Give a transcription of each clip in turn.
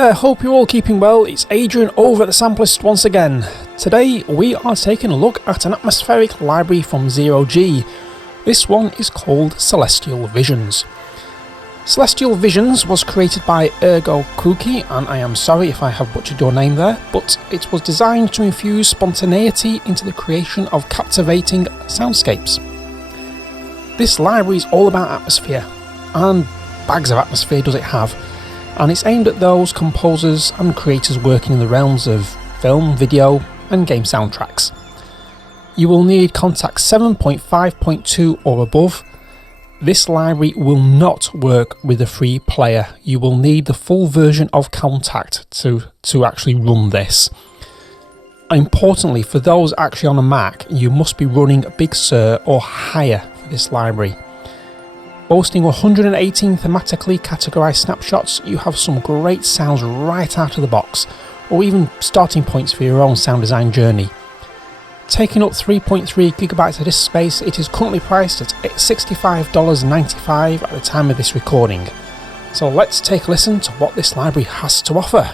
there, hope you're all keeping well. It's Adrian over at the Sampleist once again. Today we are taking a look at an atmospheric library from 0G. This one is called Celestial Visions. Celestial Visions was created by Ergo Kuki, and I am sorry if I have butchered your name there, but it was designed to infuse spontaneity into the creation of captivating soundscapes. This library is all about atmosphere, and bags of atmosphere does it have, and it's aimed at those composers and creators working in the realms of film, video and game soundtracks. You will need Kontakt 7.5.2 or above. This library will not work with a free player. You will need the full version of Kontakt to actually run this. Importantly, for those actually on a Mac, you must be running Big Sur or higher for this library. Boasting 118 thematically categorised snapshots, you have some great sounds right out of the box, or even starting points for your own sound design journey. Taking up 3.3 gigabytes of disk space, it is currently priced at $65.95 at the time of this recording. So let's take a listen to what this library has to offer.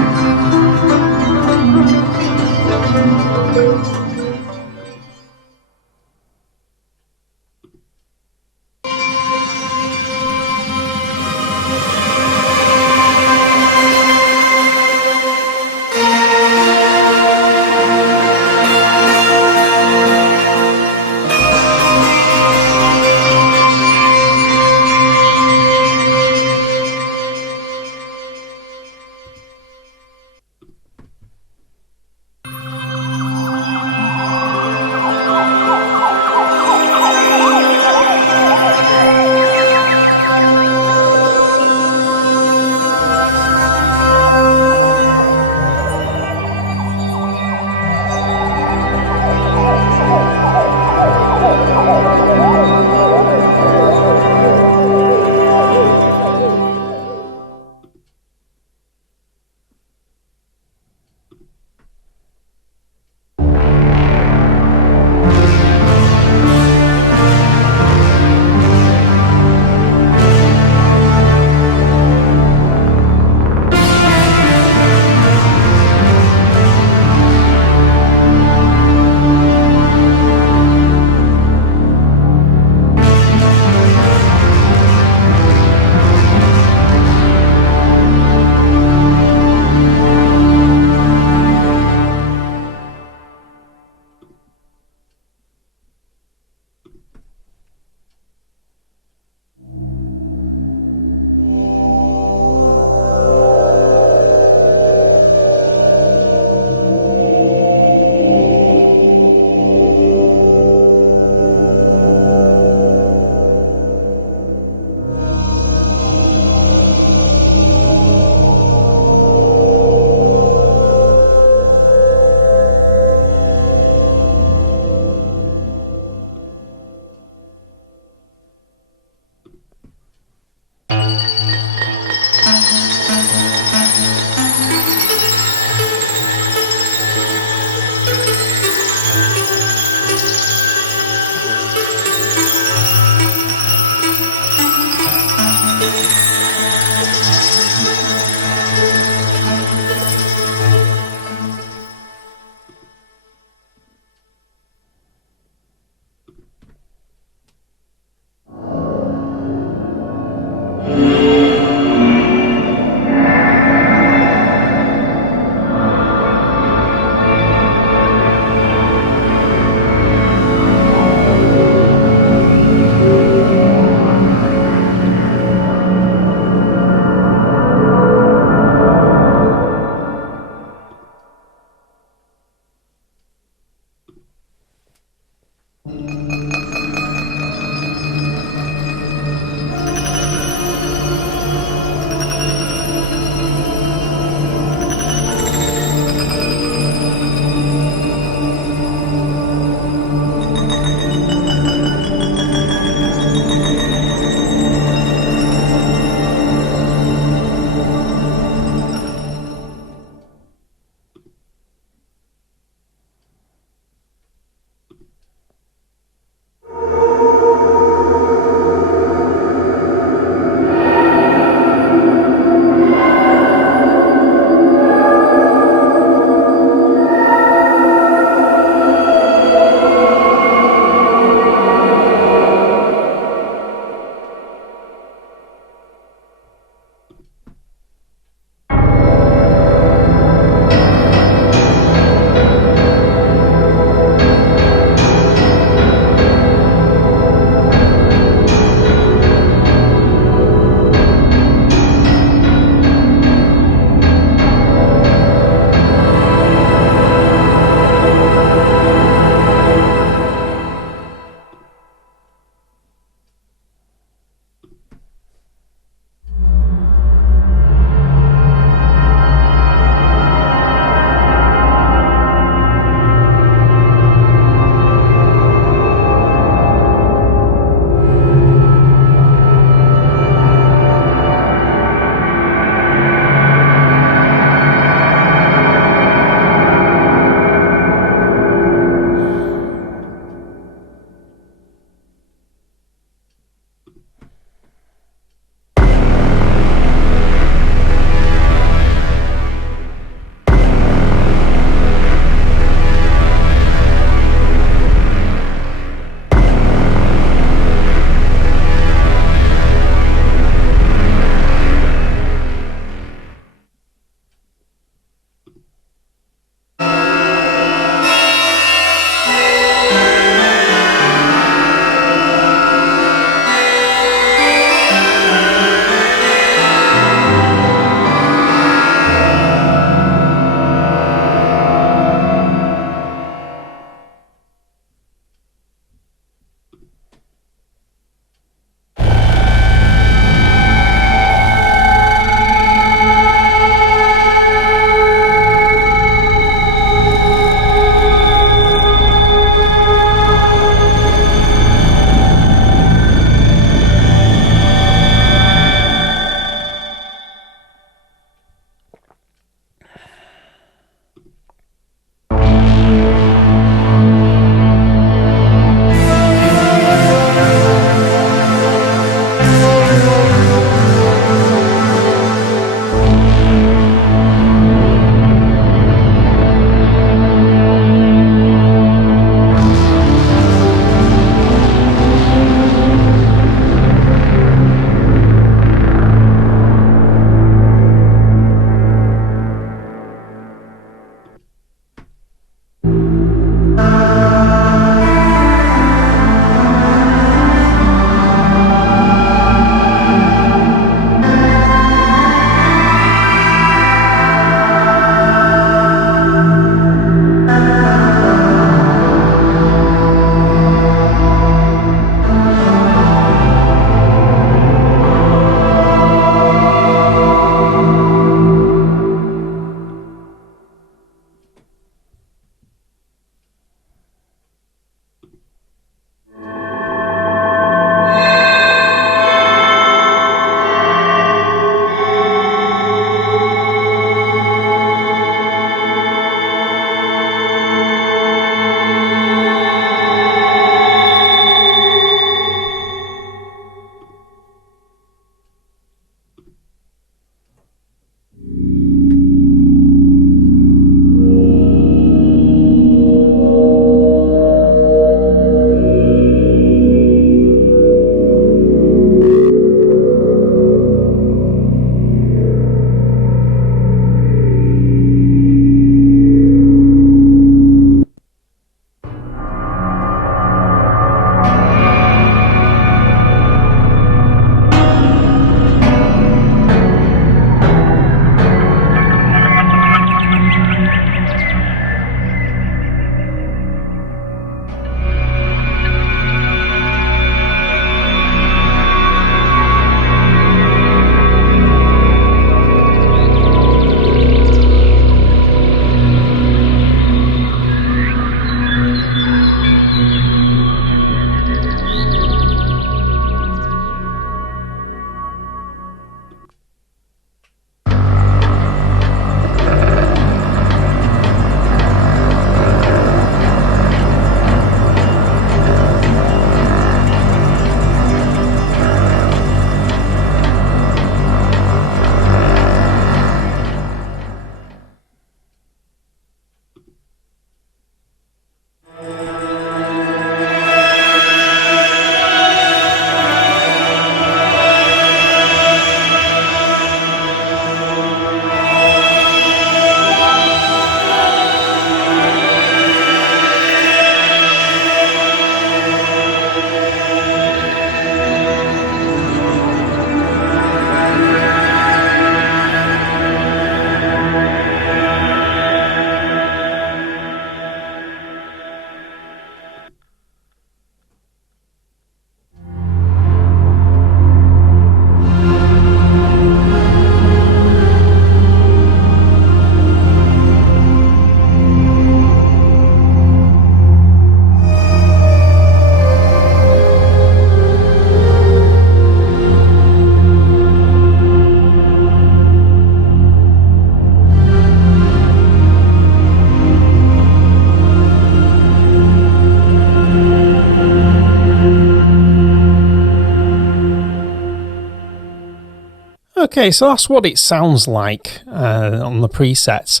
Okay, so that's what it sounds like on the presets.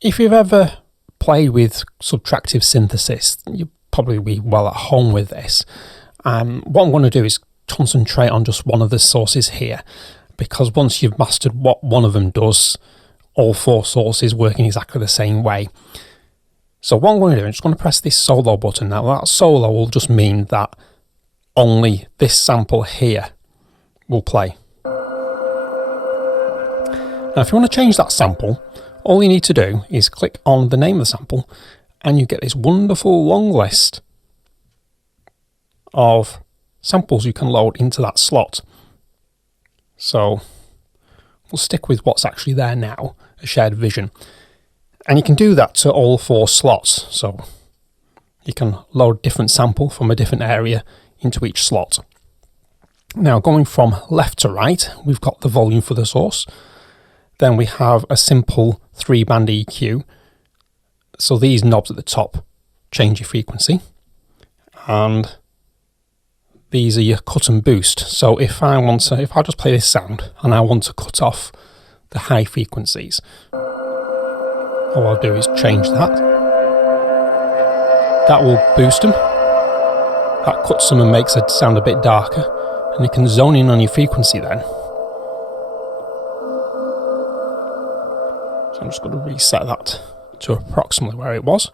If you've ever played with subtractive synthesis, you'll probably be well at home with this. What I'm going to do is concentrate on just one of the sources here, because once you've mastered what one of them does, all four sources work in exactly the same way. So what I'm going to do, I'm just going to press this solo button. Now that solo will just mean that only this sample here will play. Now if you want to change that sample, all you need to do is click on the name of the sample and you get this wonderful long list of samples you can load into that slot. So we'll stick with what's actually there now, a shared vision. And you can do that to all four slots. So you can load a different sample from a different area into each slot. Now going from left to right, we've got the volume for the source. Then we have a simple 3-band EQ. So these knobs at the top change your frequency. And these are your cut and boost. So if I just play this sound and I want to cut off the high frequencies, all I'll do is change that. That will boost them. That cuts them and makes it sound a bit darker. And you can zone in on your frequency then. So I'm just going to reset that to approximately where it was.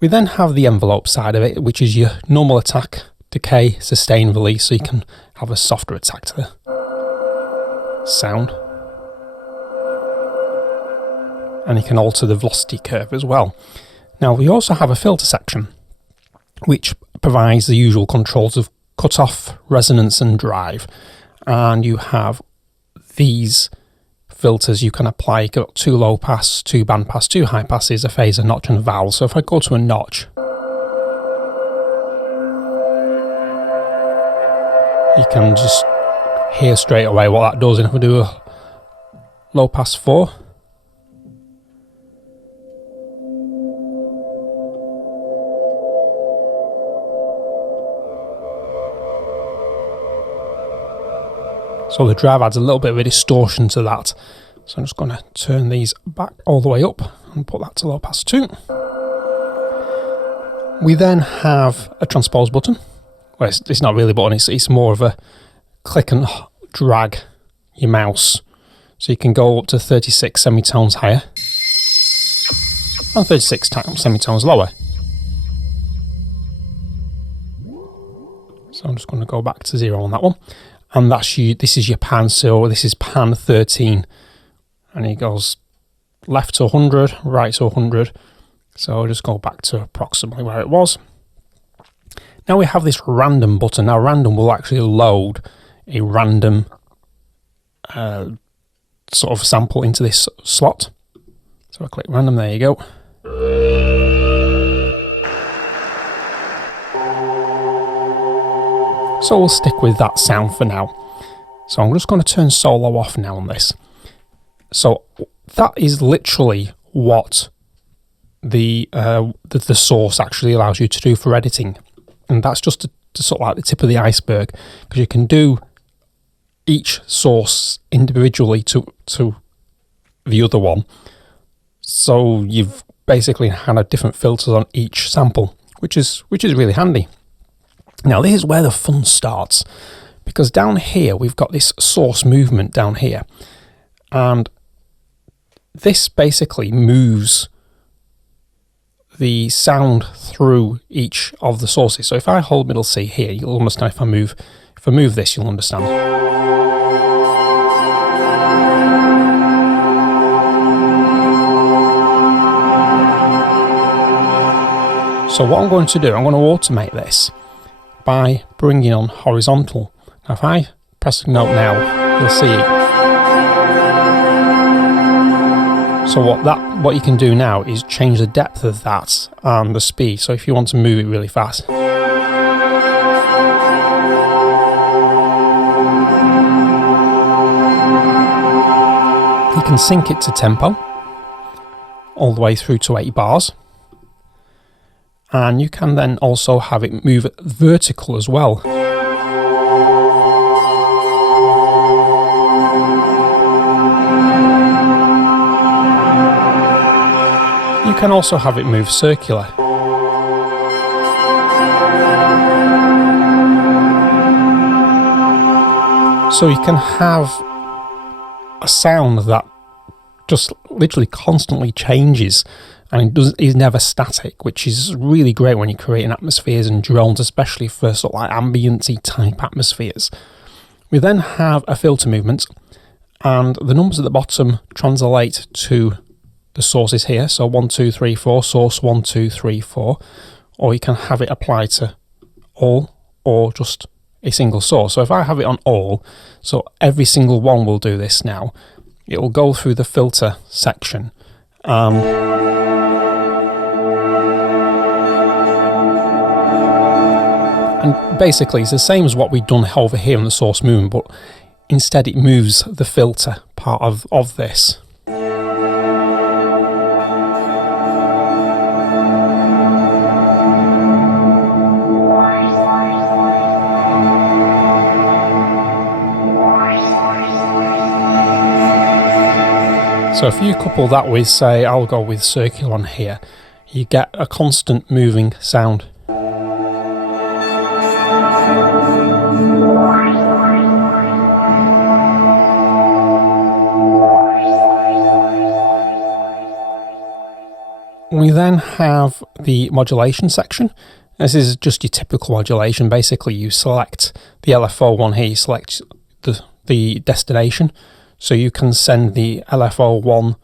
We then have the envelope side of it, which is your normal attack, decay, sustain, release, so you can have a softer attack to the sound. And you can alter the velocity curve as well. Now we also have a filter section, which provides the usual controls of cutoff, resonance and drive. And you have these filters you can apply. You've got 2 low pass, 2 band pass, 2 high passes, a phaser, notch and a vowel. So if I go to a notch, you can just hear straight away what that does. And if I do a low pass 4, so the drive adds a little bit of a distortion to that. So I'm just going to turn these back all the way up and put that to low pass 2. We then have a transpose button. Well, it's not really a button, it's more of a click and drag your mouse. So you can go up to 36 semitones higher and 36 semitones lower. So I'm just going to go back to 0 on that one. And this is your pan, so this is pan 13. And it goes left to 100, right to 100. So I'll just go back to approximately where it was. Now we have this random button. Now random will actually load a random sort of sample into this slot. So I click random, there you go. So we'll stick with that sound for now. So I'm just going to turn solo off now on this. So that is literally what the source actually allows you to do for editing. And that's just to sort of like the tip of the iceberg, because you can do each source individually to the other one. So you've basically had different filters on each sample, which is really handy. Now this is where the fun starts, because down here we've got this source movement down here, and this basically moves the sound through each of the sources. So if I hold middle C here, you'll understand. If I move this, you'll understand. So what I'm going to do, I'm going to automate this by bringing on horizontal. Now if I press a note now, you'll see it. So what you can do now is change the depth of that and the speed. So if you want to move it really fast, you can sync it to tempo all the way through to 8 bars. And you can then also have it move vertical as well. can also have it move circular. So you can have a sound that just literally constantly changes and is never static, which is really great when you're creating atmospheres and drones, especially for sort of like ambient-y type atmospheres. We then have a filter movement, and the numbers at the bottom translate to the sources here. So 1, 2, 3, 4, source 1, 2, 3, 4, or you can have it applied to all or just a single source. So if I have it on all, so every single one will do this now. It will go through the filter section. And basically it's the same as what we've done over here in the source movement, but instead it moves the filter part of this. So if you couple that with, say, I'll go with circular on here, you get a constant moving sound. We then have the modulation section. This is just your typical modulation. Basically, you select the LFO one here, you select the destination. So you can send the LFO1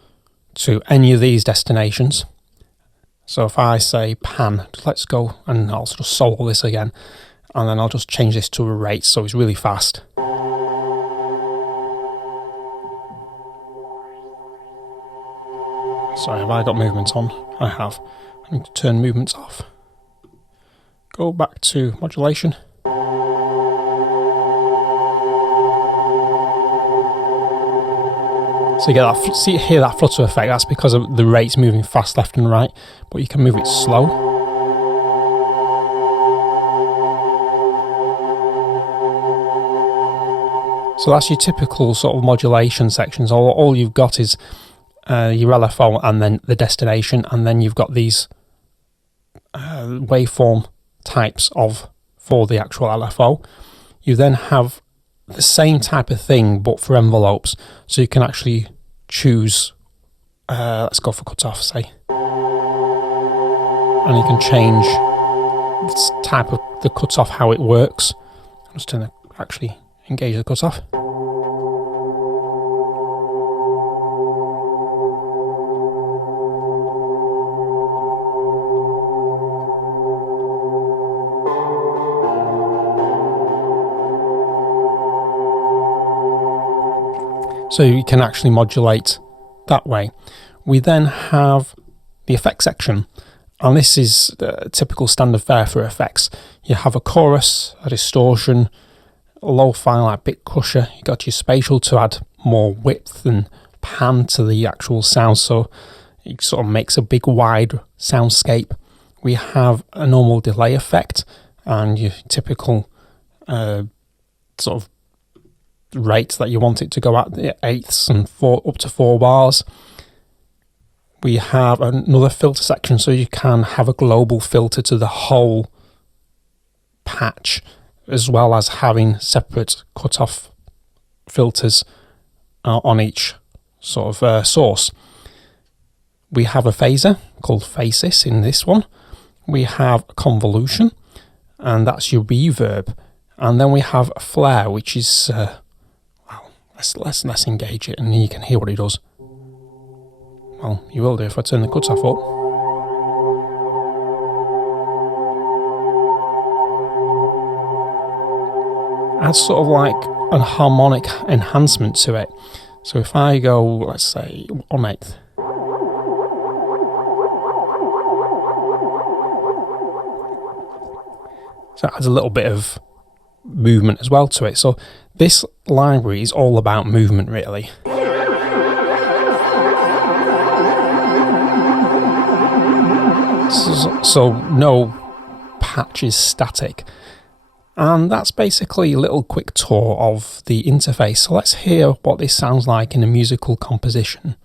to any of these destinations. So if I say pan, let's go, and I'll just solo this again, and then I'll just change this to a rate so it's really fast. Sorry, have I got movement on? I have. I need to turn movements off. Go back to modulation. So you get that, hear that flutter effect. That's because of the rates moving fast left and right, but you can move it slow. So that's your typical sort of modulation sections. All you've got is your LFO and then the destination, and then you've got these waveform types for the actual LFO. You then have the same type of thing but for envelopes, so you can actually choose let's go for cutoff, say, and you can change this type of the cutoff, how it works. I'm just going to actually engage the cutoff. So you can actually modulate that way. We then have the effects section, and this is typical standard fare for effects. You have a chorus, a distortion, a lo-fi like bit crusher. You got your spatial to add more width and pan to the actual sound, so it sort of makes a big wide soundscape. We have a normal delay effect and your typical sort of rate that you want it to go at, eighths and up to 4 bars. We have another filter section, so you can have a global filter to the whole patch, as well as having separate cutoff filters on each sort of source. We have a phaser called Faces in this one. We have a convolution, and that's your reverb. And then we have a flare, which is let's engage it and you can hear what it does. Well, you will do if I turn the cutoff up. Adds sort of like a harmonic enhancement to it. So if I go, let's say 1/8. So it adds a little bit of movement as well to it. So this library is all about movement, really. So no patch is static. And that's basically a little quick tour of the interface. So let's hear what this sounds like in a musical composition.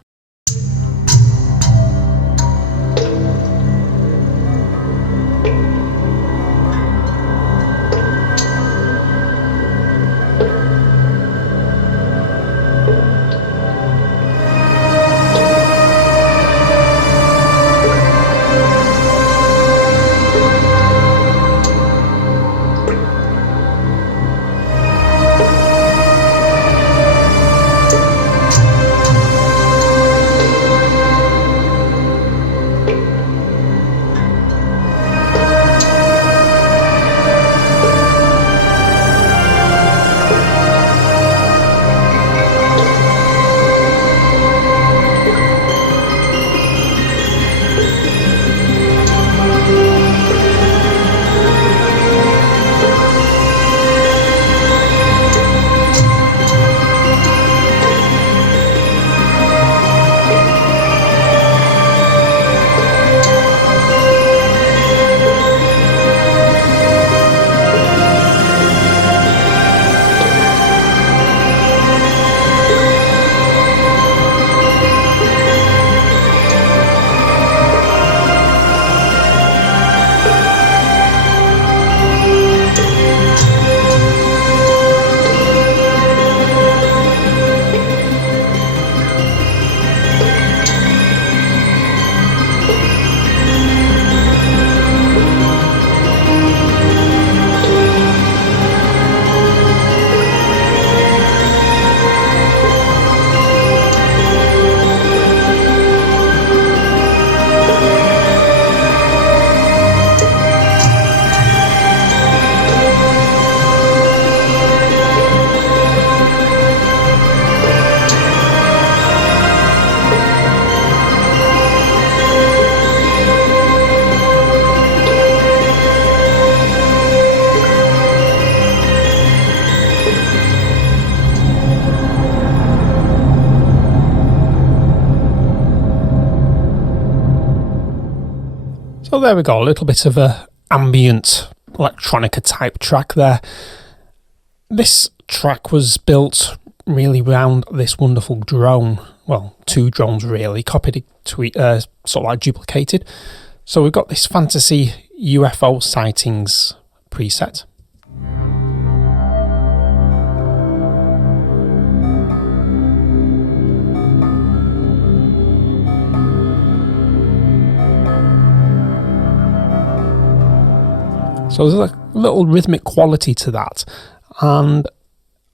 there we go, a little bit of a ambient electronica type track there. This track was built really around this wonderful drone, well, two drones really, copied to sort of like duplicated. So we've got this fantasy UFO sightings preset. So there's a little rhythmic quality to that, and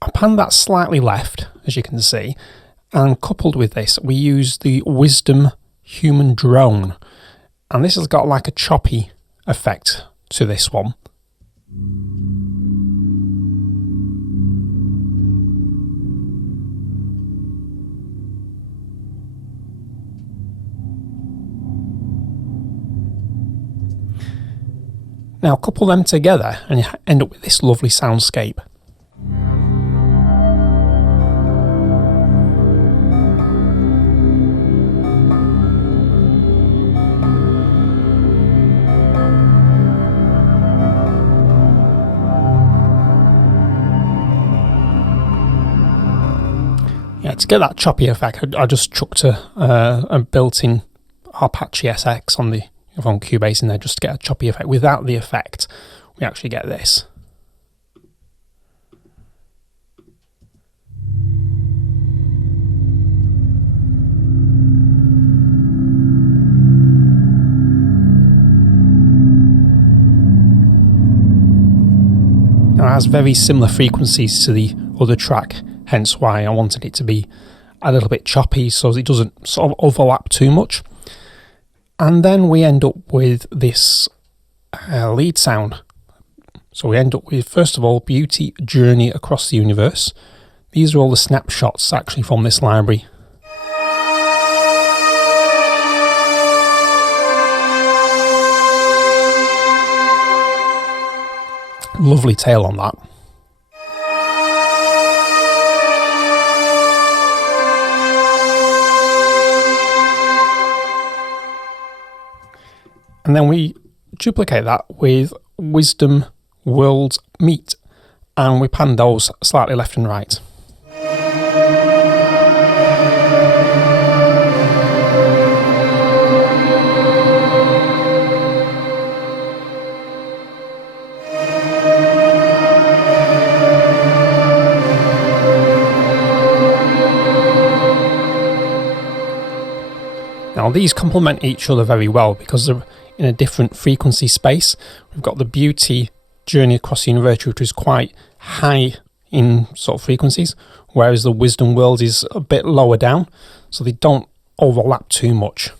I panned that slightly left, as you can see, and coupled with this we use the Wisdom Human Drone, and this has got like a choppy effect to this one. Now couple them together and you end up with this lovely soundscape. Yeah, to get that choppy effect, I just chucked a built-in Apache SX on Cubase in there just to get a choppy effect. Without the effect, we actually get this. Now it has very similar frequencies to the other track, hence why I wanted it to be a little bit choppy so it doesn't sort of overlap too much. And then we end up with this lead sound. So we end up with, first of all, Beauty, Journey Across the Universe. These are all the snapshots actually from this library. Lovely tail on that. And then we duplicate that with Wisdom Worlds Meet, and we pan those slightly left and right. Now these complement each other very well because they're in a different frequency space. We've got the Beauty Journey Across the Universe, which is quite high in sort of frequencies, whereas the Wisdom World is a bit lower down, so they don't overlap too much.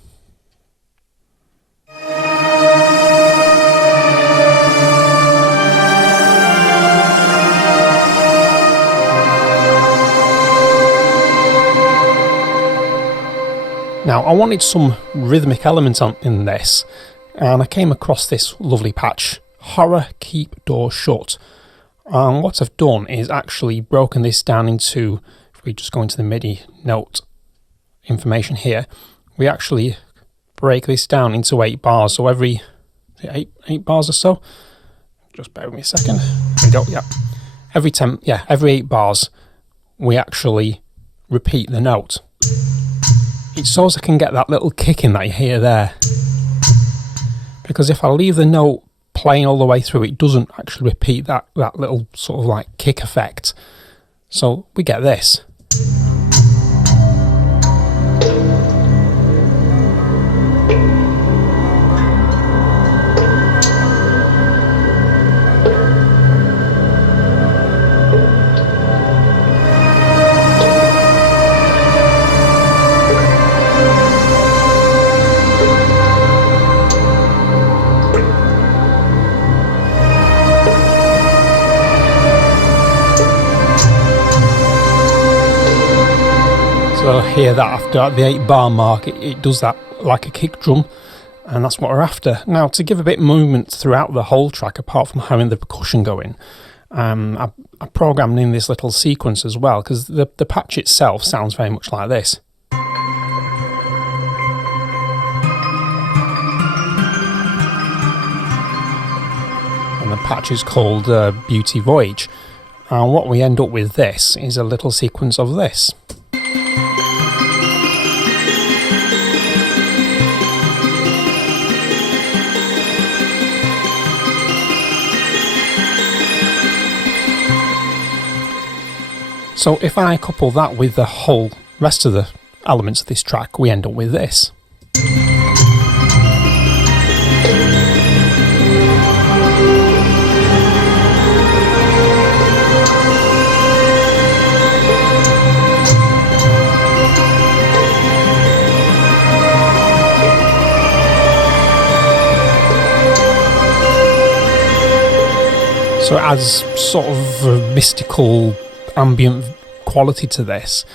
Now I wanted some rhythmic element in this, and I came across this lovely patch, Horror Keep Door Shut. And what I've done is actually broken this down into, if we just go into the MIDI note information here, we actually break this down into 8 bars. So every 8 bars or so, just bear with me a second. There we go, yeah. Every 8 bars, we actually repeat the note. It's so I can get that little kick in that you hear there. Because if I leave the note playing all the way through, it doesn't actually repeat that little sort of like kick effect. So we get this. So hear that after the 8 bar mark, it does that like a kick drum, and that's what we're after. Now, to give a bit of movement throughout the whole track, apart from having the percussion going, I programmed in this little sequence as well, because the patch itself sounds very much like this. and the patch is called Beauty Voyage. And what we end up with this is a little sequence of this. So if I couple that with the whole rest of the elements of this track, we end up with this. So it adds sort of a mystical ambient quality to this,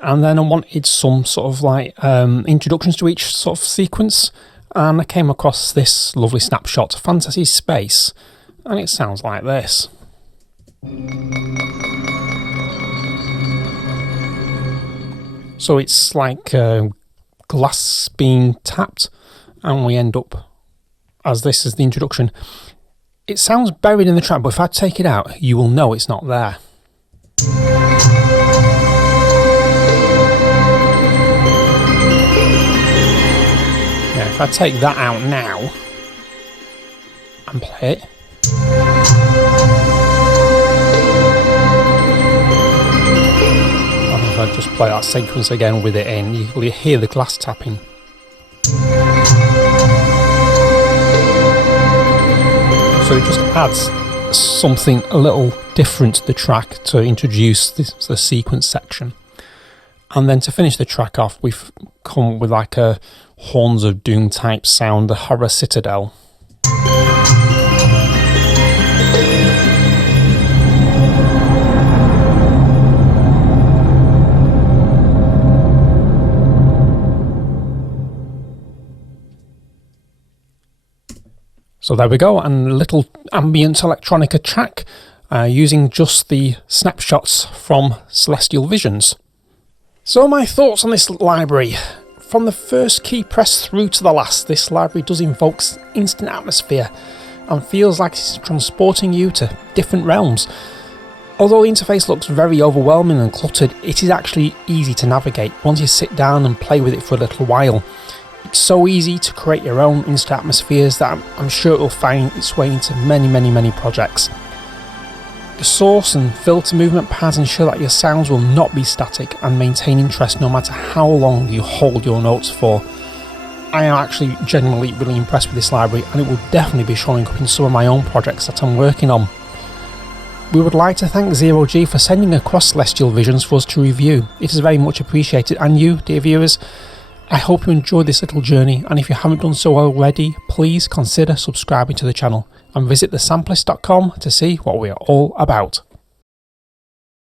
and then I wanted some sort of like introductions to each sort of sequence, and I came across this lovely snapshot, Fantasy Space, and it sounds like this. So it's like glass being tapped, and we end up as this is the introduction. It sounds buried in the track, but if I take it out, you will know it's not there. Yeah, if I take that out now and play it, and if I just play that sequence again with it in, you'll hear the glass tapping. So it just adds something a little different to the track to introduce the sequence section. And then to finish the track off, we've come with like a Horns of Doom type sound, the Horror Citadel. So there we go, and a little ambient electronica track using just the snapshots from Celestial Visions. So my thoughts on this library. From the first key press through to the last, this library does invoke instant atmosphere and feels like it's transporting you to different realms. Although the interface looks very overwhelming and cluttered, it is actually easy to navigate once you sit down and play with it for a little while. It's so easy to create your own instant atmospheres that I'm sure it will find its way into many projects. The source and filter movement pads ensure that your sounds will not be static and maintain interest no matter how long you hold your notes for. I am actually genuinely really impressed with this library, and it will definitely be showing up in some of my own projects that I'm working on. We would like to thank Zero G for sending across Celestial Visions for us to review. It is very much appreciated, and you, dear viewers, I hope you enjoyed this little journey, and if you haven't done so already, please consider subscribing to the channel and visit thesampleist.com to see what we are all about.